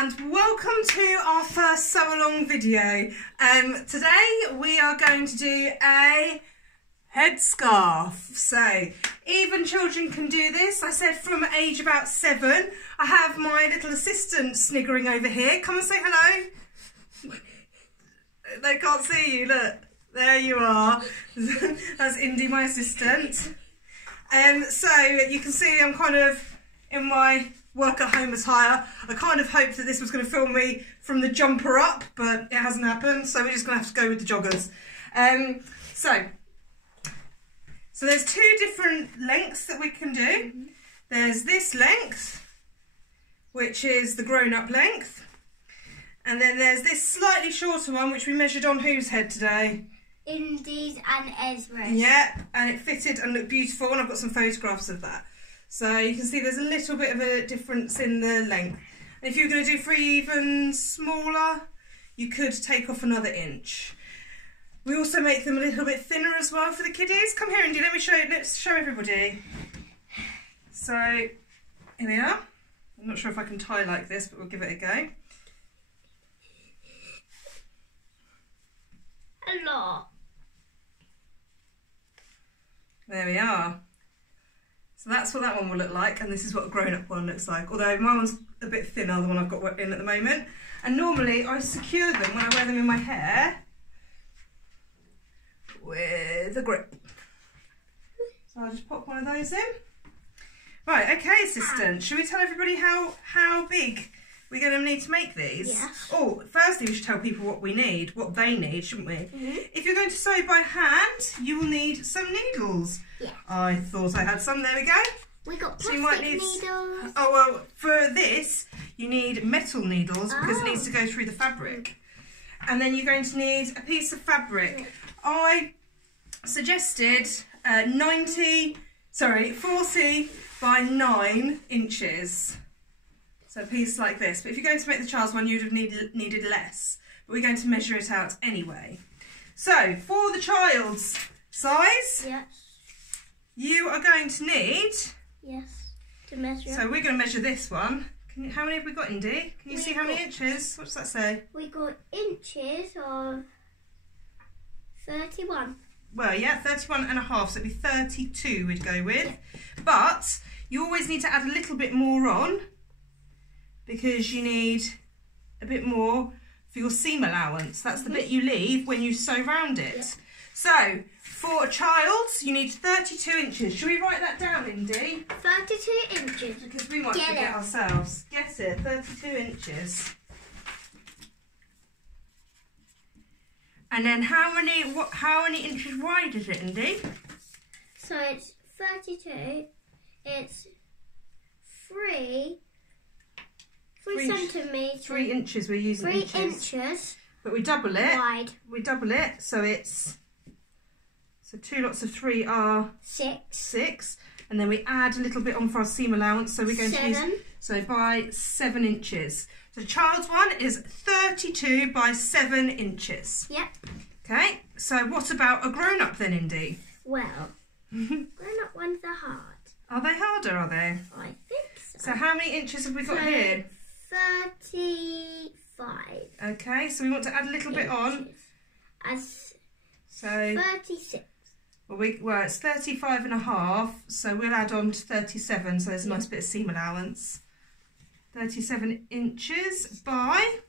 and welcome to our first sew-along video. Today we are going to do a headscarf. So even children can do this. I said from age about 7. I have my little assistant sniggering over here. Come and say hello. They can't see you, look. There you are. That's Indy, my assistant. So you can see I'm kind of in my work at home attire. I kind of hoped that this was going to film me from the jumper up, but it hasn't happened, so we're just going to have to go with the joggers. So there's 2 different lengths that we can do. There's this length, which is the grown-up length, and then there's this slightly shorter one, which we measured on whose head today? Indy's and Ezra's. Yeah, and it fitted and looked beautiful, and I've got some photographs of that. So you can see there's a little bit of a difference in the length. And if you were going to do for even smaller, you could take off another inch. We also make them a little bit thinner as well for the kiddies. Come here, Indy, let's show everybody. So here we are. I'm not sure if I can tie like this, but we'll give it a go. A lot. There we are. So that's what that one will look like, and this is what a grown-up one looks like. Although my one's a bit thinner, the one I've got in at the moment. And normally I secure them when I wear them in my hair with a grip. So I'll just pop one of those in. Right, okay, assistant. Should we tell everybody how big we're going to need to make these? Yes. Oh, firstly we should tell people what we need, what they need, shouldn't we? If you're going to sew by hand, you will need some needles. Yeah. I thought I had some. There we go. We got plastic So you might need needles. Oh well, for this you need metal needles because it needs to go through the fabric. And then you're going to need a piece of fabric. I suggested 40 by 9 inches. So a piece like this. But if you're going to make the child's one, you'd have needed less. But we're going to measure it out anyway. So for the child's size, Yes. you are going to need... Yes. To measure. So we're going to measure this one. How many have we got, Indy? Can you see how many inches? What does that say? We got inches of 31. Well, yeah, 31 and a half, so it'd be 32 we'd go with. But you always need to add a little bit more on because you need a bit more for your seam allowance. That's the bit you leave when you sew round it. Yeah. So, for a child, you need 32 inches. Should we write that down, Indy? 32 inches. Because we might forget ourselves. Get it, 32 inches. And then how many inches wide is it, Indy? So it's 32. It's 3 centimetres. 3 inches. We're using 3 inches. inches. But we double it. Wide. We double it, so it's 2 lots of 3 are 6, and then we add a little bit on for our seam allowance. So we're going to use by 7 inches. So the child's one is 32 by 7 inches. Yep. Okay. So what about a grown-up then, Indy? Well, grown-up ones are hard. Are they harder? Are they? I think so. So how many inches have we got here? 35. Okay. So we want to add a little bit on. So 36. Well, it's 35 and a half, so we'll add on to 37, so there's a nice bit of seam allowance. 37 inches by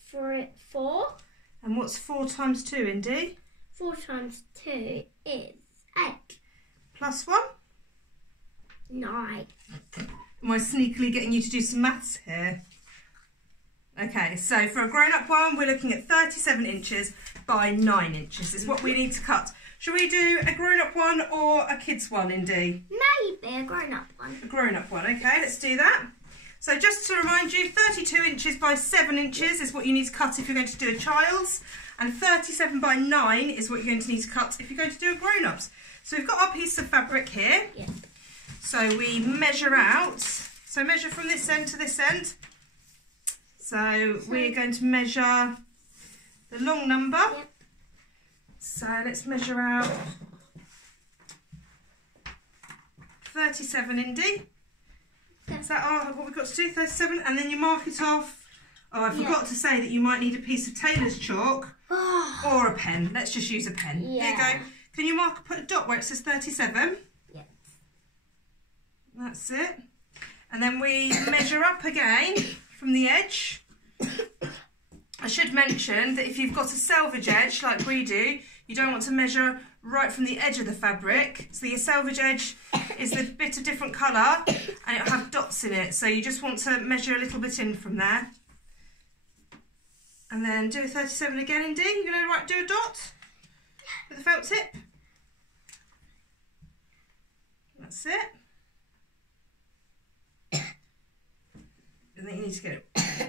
4. And what's 4 times 2, Indy? 4 times 2 is 8. Plus 1? 9. Am I sneakily getting you to do some maths here? Okay, so for a grown-up one, we're looking at 37 inches by 9 inches is what we need to cut. Should we do a grown-up one or a kid's one, Indy? Maybe a grown-up one. A grown-up one, okay, let's do that. So just to remind you, 32 inches by 7 inches is what you need to cut if you're going to do a child's, and 37 by 9 is what you're going to need to cut if you're going to do a grown-up's. So we've got our piece of fabric here. Yeah. So we measure out, so measure from this end to this end. So we're going to measure the long number. Yep. So let's measure out 37, Indy. Is that what we've got to do? 37, and then you mark it off. Oh, I forgot to say that you might need a piece of tailor's chalk or a pen. Let's just use a pen. Yeah. There you go. Can you put a dot where it says 37? Yep. That's it. And then we measure up again from the edge. I should mention that if you've got a selvage edge like we do, you don't want to measure right from the edge of the fabric. So your selvage edge is a bit of different colour and it'll have dots in it. So you just want to measure a little bit in from there. And then do a 37 again, Indy. You're going to do a dot with the felt tip. That's it. I think you need to get it. There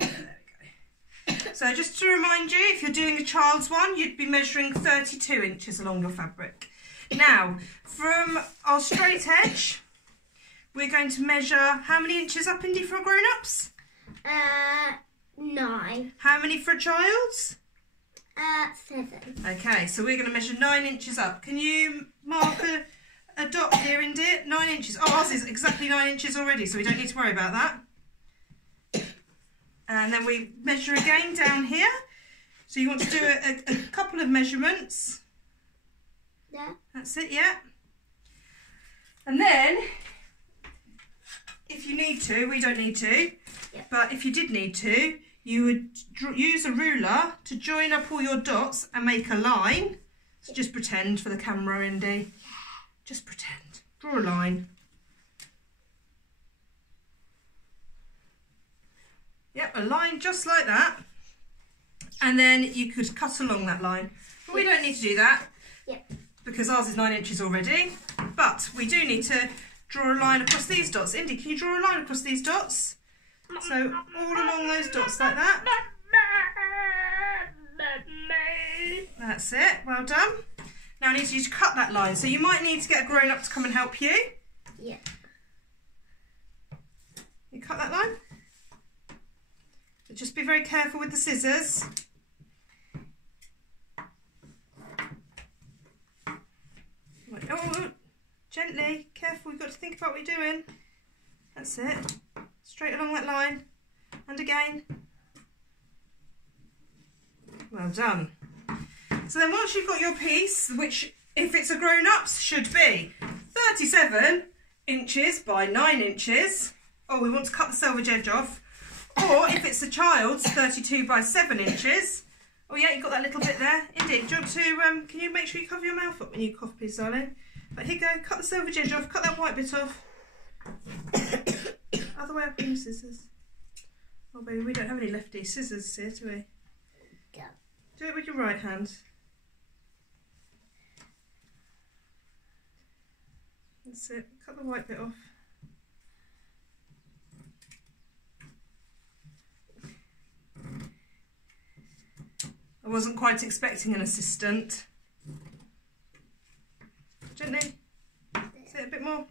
we go. So just to remind you, if you're doing a child's one, you'd be measuring 32 inches along your fabric. Now, from our straight edge, we're going to measure how many inches up, Indy, for grown-ups? 9. How many for a child's? 7. Okay, so we're going to measure 9 inches up. Can you mark a dot here, Indy? 9 inches. Oh, ours is exactly 9 inches already, so we don't need to worry about that. And then we measure again down here. So you want to do a couple of measurements. Yeah. That's it, yeah. And then, if you need to, we don't need to, but if you did need to, you would use a ruler to join up all your dots and make a line. So just pretend for the camera, Indy. Just pretend. Draw a line. Yep, a line just like that. And then you could cut along that line. But we don't need to do that. Yep. Because ours is 9 inches already. But we do need to draw a line across these dots. Indy, can you draw a line across these dots? So all along those dots like that. That's it, well done. Now I need you to cut that line. So you might need to get a grown-up to come and help you. Yeah. You cut that line. But just be very careful with the scissors. Oh, gently, careful, you've got to think about what you're doing. That's it. Straight along that line. And again. Well done. So then once you've got your piece, which if it's a grown-up's should be 37 inches by 9 inches. Oh, we want to cut the selvage edge off. Or if it's a child's, 32 by 7 inches. Oh yeah, you've got that little bit there. Indy, do you want to, can you make sure you cover your mouth up when you cough, please, darling? But here you go, cut the selvage edge off, cut that white bit off. Other way up with your scissors. Oh baby, we don't have any lefty scissors here, do we? Yeah. Do it with your right hand. That's it, cut the white bit off. I wasn't quite expecting an assistant. Gently. Say it a bit more.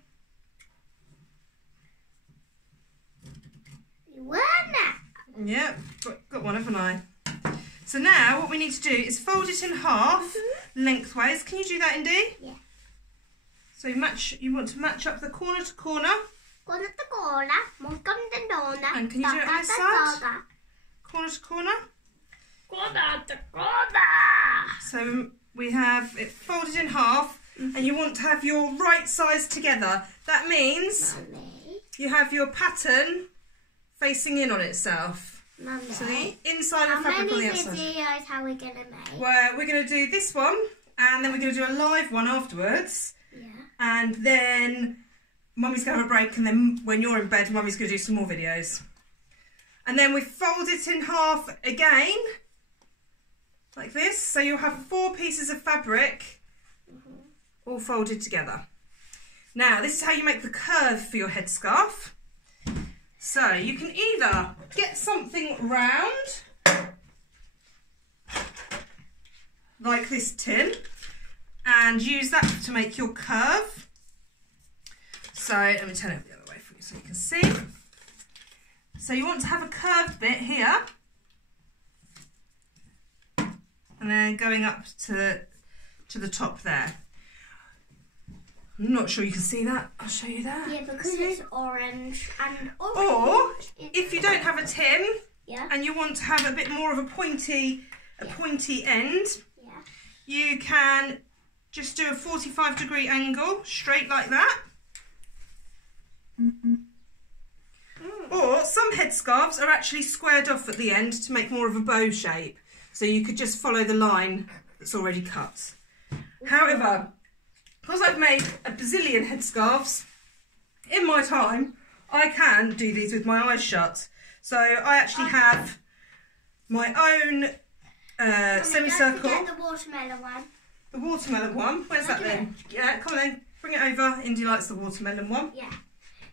You won that. Yeah, got one, haven't I? So now what we need to do is fold it in half lengthways. Can you do that, Indy? Yeah. So you want to match up the corner to corner. Corner to corner. And can you do it on this side? Corner to corner. Corner to corner. So we have it folded in half, and you want to have your right sides together. That means you have your pattern facing in on itself. Mummy. So the inside of the fabric on the outside. How many videos are we going to make? Well, we're going to do this one, and then we're going to do a live one afterwards. Yeah. And then Mummy's going to have a break, and then when you're in bed, Mummy's going to do some more videos. And then we fold it in half again, like this. So you'll have 4 pieces of fabric all folded together. Now, this is how you make the curve for your headscarf. So you can either get something round, like this tin, and use that to make your curve. So let me turn it the other way for you so you can see. So you want to have a curved bit here, and then going up to the top there. I'm not sure you can see that. I'll show you that. Yeah, because it's orange and orange. Or if you don't have a tin, yeah, and you want to have a bit more of a pointy end, yeah, you can just do a 45-degree angle, straight like that. Or some headscarves are actually squared off at the end to make more of a bow shape. So you could just follow the line that's already cut. However, because I've made a bazillion headscarves in my time, I can do these with my eyes shut. So I actually have my own semicircle. Don't forget the watermelon one. The watermelon one. Where's that then? Yeah, come on then. Bring it over. Indy likes the watermelon one. Yeah.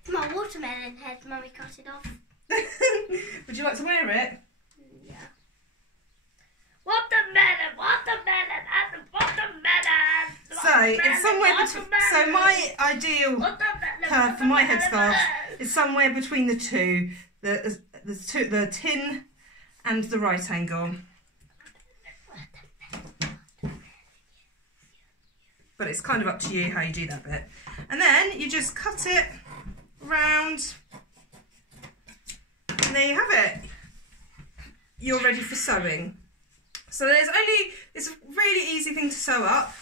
It's my watermelon head. Mummy cut it off. Would you like to wear it? Yeah. Watermelon, watermelon, and watermelon. So it's somewhere between. So my ideal curve for my headscarf is somewhere between the two, the tin and the right angle. But it's kind of up to you how you do that bit. And then you just cut it round, and there you have it. You're ready for sewing. So it's a really easy thing to sew up.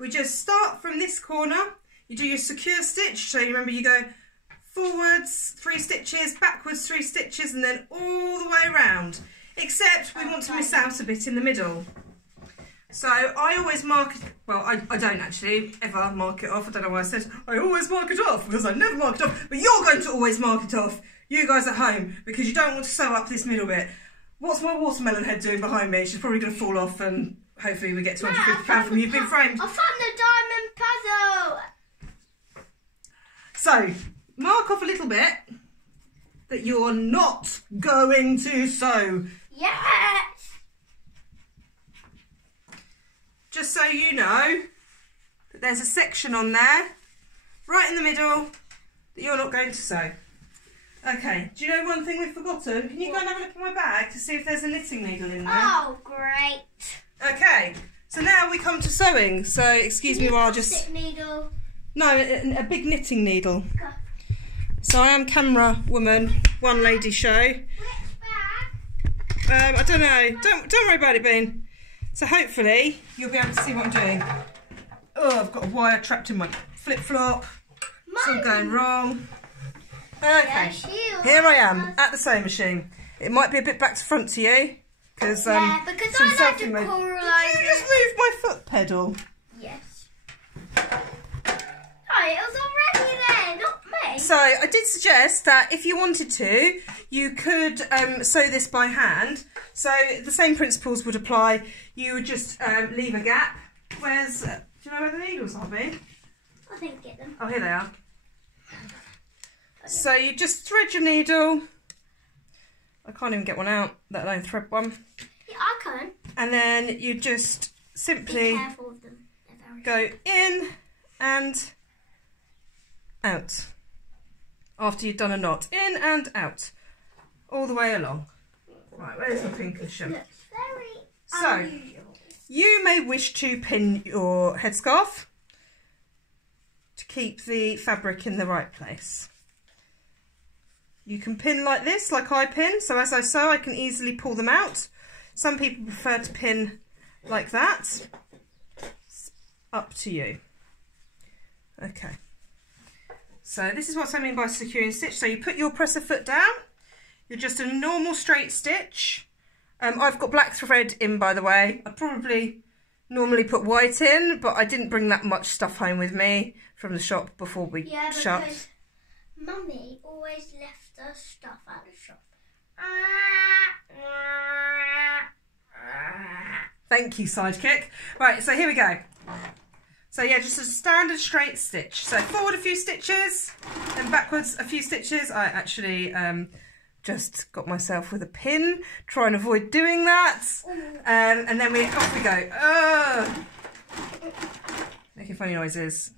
We just start from this corner. You do your secure stitch. So you remember you go forwards 3 stitches, backwards 3 stitches, and then all the way around. Except we want to miss out a bit in the middle. So I always mark it, well I don't actually ever mark it off. I don't know why I said I always mark it off, because I never mark it off. But you're going to always mark it off, you guys at home, because you don't want to sew up this middle bit. What's my watermelon head doing behind me? She's probably going to fall off, and hopefully we get £250 from You've Been Framed. I found the diamond puzzle. So mark off a little bit that you're not going to sew. Yes. Just so you know that there's a section on there, right in the middle, that you're not going to sew. Okay, do you know one thing we've forgotten? Can you go and have a look in my bag to see if there's a knitting needle in there? Oh, great. Okay, so now we come to sewing. So, excuse me while I just... Stick needle. No, a big knitting needle. So I am camera woman, one lady show. Which bag? I don't know. Don't worry about it, Bean. So hopefully you'll be able to see what I'm doing. Oh, I've got a wire trapped in my flip-flop. It's all going wrong. Okay, here I am at the sewing machine. It might be a bit back to front to you, because because I like to Did you coralize just move my foot pedal? Yes. Oh, it was already there, not me. So I did suggest that if you wanted to, you could sew this by hand. So the same principles would apply. You would just leave a gap. Where's, do you know where the needles are, Bea? I didn't get them. Oh, here they are. So you just thread your needle. I can't even get one out, let alone thread one. Yeah, I can. And then you just simply Be careful with them. go in and out. After you've done a knot. In and out. All the way along. Right, where's the pin cushion? Looks very So, unusual. you may wish to pin your headscarf to keep the fabric in the right place. You can pin like this, like I pin, so as I sew I can easily pull them out. Some people prefer to pin like that. It's up to you. Okay. So this is what I mean by securing stitch. So you put your presser foot down, you're just a normal straight stitch. I've got black thread in, by the way. I probably normally put white in, but I didn't bring that much stuff home with me from the shop before we shut. Because Mummy always left the stuff at the shop. Thank you, sidekick. Right, so here we go. So yeah, just a standard straight stitch. So forward a few stitches, then backwards a few stitches. I actually just got myself with a pin, try and avoid doing that. And then off we go. Making funny noises.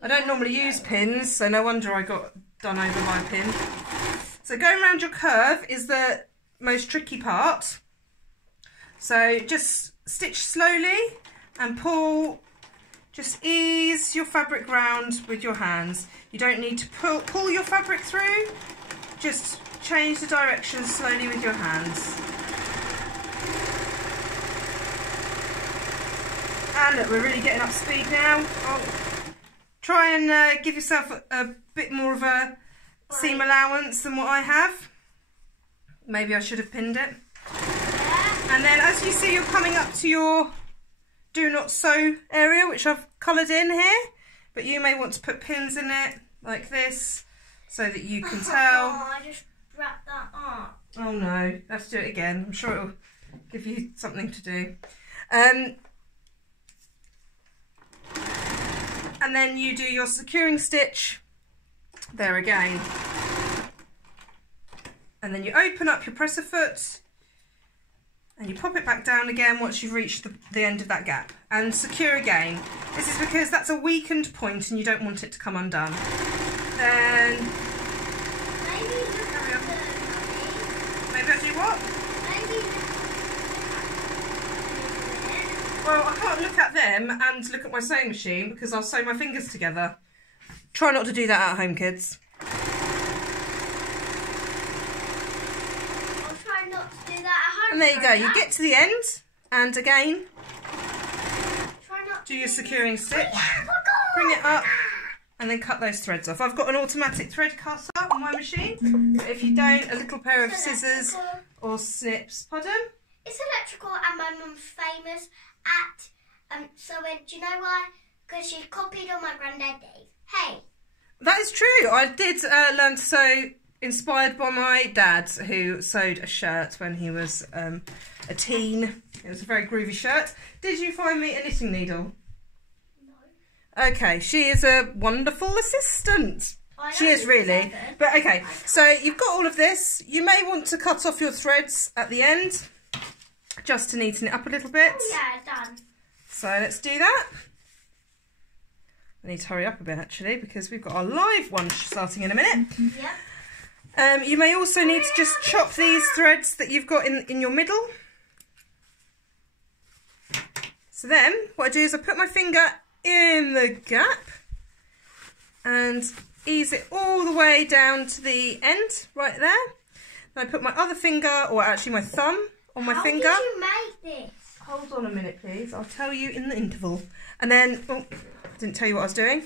I don't normally use pins, so no wonder I got done over my pin. So going around your curve is the most tricky part. So just stitch slowly and pull just ease your fabric round with your hands. You don't need to pull your fabric through, just change the direction slowly with your hands. And look, we're really getting up speed now. Try and give yourself a bit more of a seam allowance than what I have. Maybe I should have pinned it. And then as you see, you're coming up to your do not sew area, which I've coloured in here, but you may want to put pins in it like this so that you can tell. Oh, I just wrapped that up. Oh no, let's do it again. I'm sure it'll give you something to do. And then you do your securing stitch there again. And then you open up your presser foot and you pop it back down again once you've reached the end of that gap, and secure again. This is because that's a weakened point and you don't want it to come undone. Then Maybe I do what? Well, I can't look at them and look at my sewing machine because I'll sew my fingers together. Try not to do that at home, kids. And there you go, you get to the end, and again, do your securing stitch, bring it up, and then cut those threads off. I've got an automatic thread cutter on my machine, but if you don't, a little pair of scissors or snips. Pardon? It's electrical, and my mum's famous at sewing. Do you know why? Because she copied on my granddad Dave. Hey. That is true. I did learn to sew inspired by my dad, who sewed a shirt when he was a teen. It was a very groovy shirt. Did you find me a knitting needle? No. Okay, she is a wonderful assistant. She is really. But okay, so you've got all of this. You may want to cut off your threads at the end, just to neaten it up a little bit. Oh yeah, done. So let's do that. I need to hurry up a bit actually, because we've got our live one starting in a minute. Yep. You may also need to just chop these threads that you've got in your middle. So then what I do is I put my finger in the gap and ease it all the way down to the end right there. Then I put my other finger, or actually my thumb, on my finger. How did you make this? Hold on a minute please, I'll tell you in the interval. And then, oh, I didn't tell you what I was doing.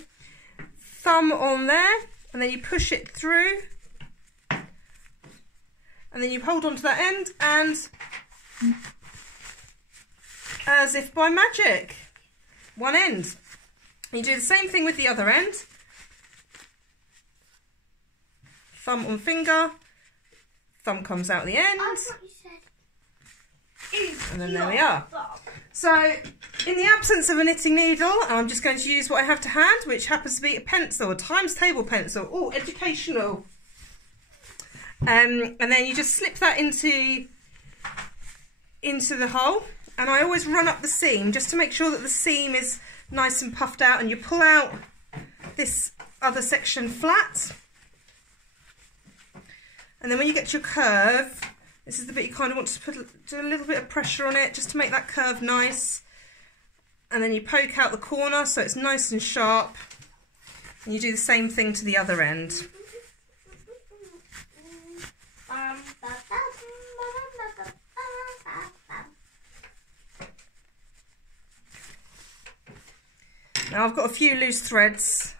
Thumb on there, and then you push it through. And then you hold on to that end, and as if by magic, one end. And you do the same thing with the other end. Thumb on finger, thumb comes out the end. I thought you said and then there we are. So, in the absence of a knitting needle, I'm just going to use what I have to hand, which happens to be a pencil, a times table pencil. Oh, educational. And then you just slip that into the hole, and I always run up the seam just to make sure that the seam is nice and puffed out, and you pull out this other section flat, and then when you get to your curve, this is the bit you kind of want to do a little bit of pressure on it just to make that curve nice, and then you poke out the corner so it's nice and sharp, and you do the same thing to the other end. Now I've got a few loose threads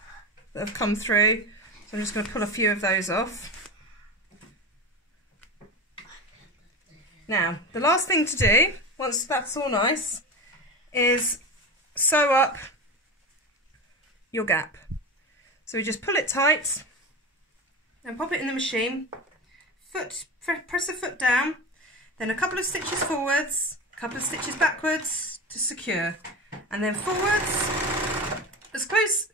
that have come through, so I'm just going to pull a few of those off. Now, the last thing to do, once that's all nice, is sew up your gap. So we just pull it tight and pop it in the machine, press the foot down, then a couple of stitches forwards, a couple of stitches backwards to secure, and then forwards, as close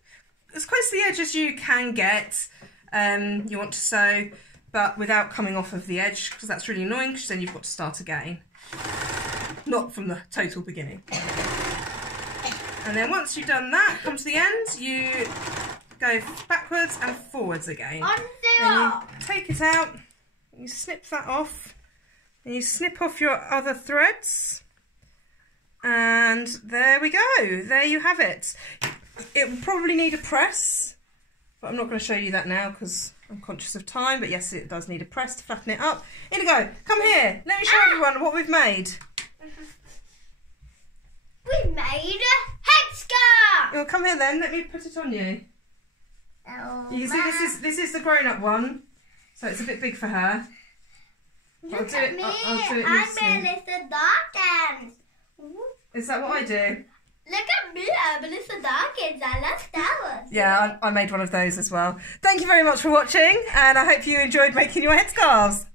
to the edge as you can get. You want to sew, but without coming off of the edge, because that's really annoying, because then you've got to start again, not from the total beginning. And then once you've done that, come to the end, you go backwards and forwards again. And you take it out, you snip that off, and you snip off your other threads. And there we go, there you have it. It will probably need a press, but I'm not going to show you that now because I'm conscious of time. But yes, it does need a press to flatten it up. Indigo, come here. Let me show everyone what we've made. We made a headscarf. Oh, come here then. Let me put it on you. Oh, You can see this is the grown-up one, so it's a bit big for her. Look at me. I'm Melissa Dawkins. Is that what I do? Look at me, I'm Melissa Dawkins. I love Star Wars. Yeah, I made one of those as well. Thank you very much for watching, and I hope you enjoyed making your headscarves.